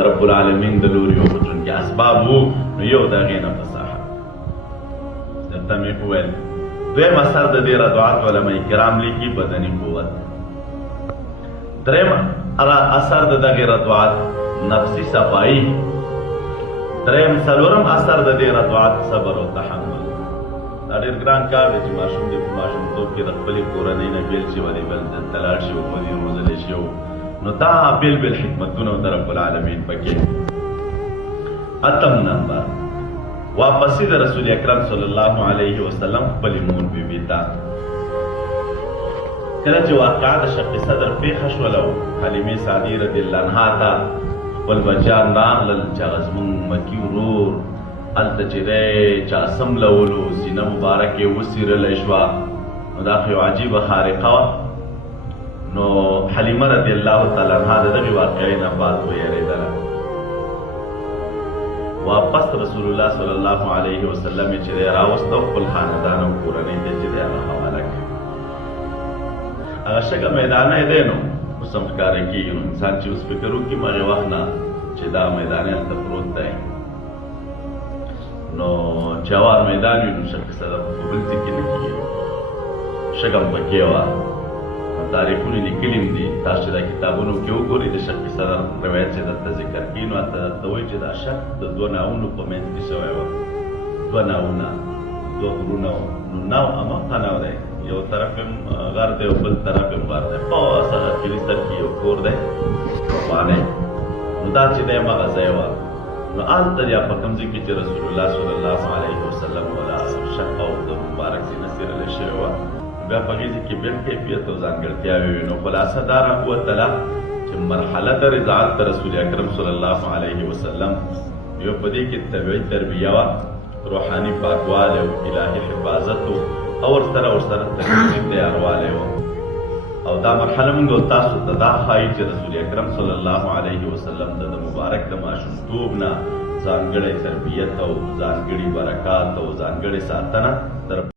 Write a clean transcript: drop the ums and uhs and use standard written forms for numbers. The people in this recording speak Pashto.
د رب العالمین د لوري وخوټونکي اسباب وو نو یو د هغې نه فصاحت درته مې وویل. دویم اثر د دې ردعات علما کرام لیکي بدني قوت. دریم اثر د دغې ردعات نفسي صفایي. څلورم اثر د دې ردعات صبر او تحمل. دا ډېر ګران کار دی چې ماشوم دې په ماشومتوب کې د خپلې کورنۍ نه بېل شي ولې بل ته لاړ شي او ودې روزلی شي نو دا بېل بېل حکمتونه د رب العالمین پکې. اتم نمبر واپسې د رسول اکرم صلی الله علیه وسلم خپلې مور بیبي ته کله چې واقعه د شق صدر پېښه شوله حلیمې سعدي رضی الله عنها ته خپل بچیان راغلل چې هغه زموږ مکي ورور هلته چې دی چا سملولو سینه مبارک یې وڅیرلی شوه نو دا خو یو عجیبه خارقه وه. نو حلیمه رضی الله تعالی عنها د دغې واقعې نه بعد ویرېدله. واپس رسول الله صلی الله علیه وسلم یې چې دی راوسته او خپل خاندان او کورنۍ ته چې دی هغه حواله کړي. هغه شګه میدانه یې دی نو اوس هم ښکاره کېږي نو انسان چې اوس فکر وکړي هغې وخت نه چې دا میدان یې هلته پروت دی نو چې هوار میدان وي نو شق صدر په بل ځای کې نه کېږي شګه هم پکې وه. تاریخونه لیکلي هم دي تاسو چې دا کتابونو کې وګورئ د شق صدر روایت چې درته ذکر کړي نو هلته درته وایي چې دا شق د دوه ناوونو په منځ کې شوی وه. دوه ناوونه دوه غرونه نو ناو هماغه ناو دی یو طرف هم غر دی او بل طرف هم غر دی پاس هغه کلي سر کې یو کور دی پخوانی نو دا چې دی هماغه ځای وه نو هلته یا په کوم ځای کې چې رسول الله صلی الله علیه وسلم ولا شق او د مبارک سینه څیرلی شوې وه بیا په هغې ځای کې بېل کیفیت او ځانګړتیاوې وي. نو خلاصه دا راووتله چې مرحله د رضاعت د رسول اکرم صلی الله علیه وسلم یو په دې کې طبیعي تربیه وه روحاني پاکوالی او الهي حفاظت او ورسره تکلیف تیاروالی و او دا مرحله موږ او تاسو ته دا ښایي چې رسول اکرم صلی الله علیه وسلم د مبارک د ماشومتوب نه ځانګړی تربیت او ځانګړي برکات او ځانګړې ساتنه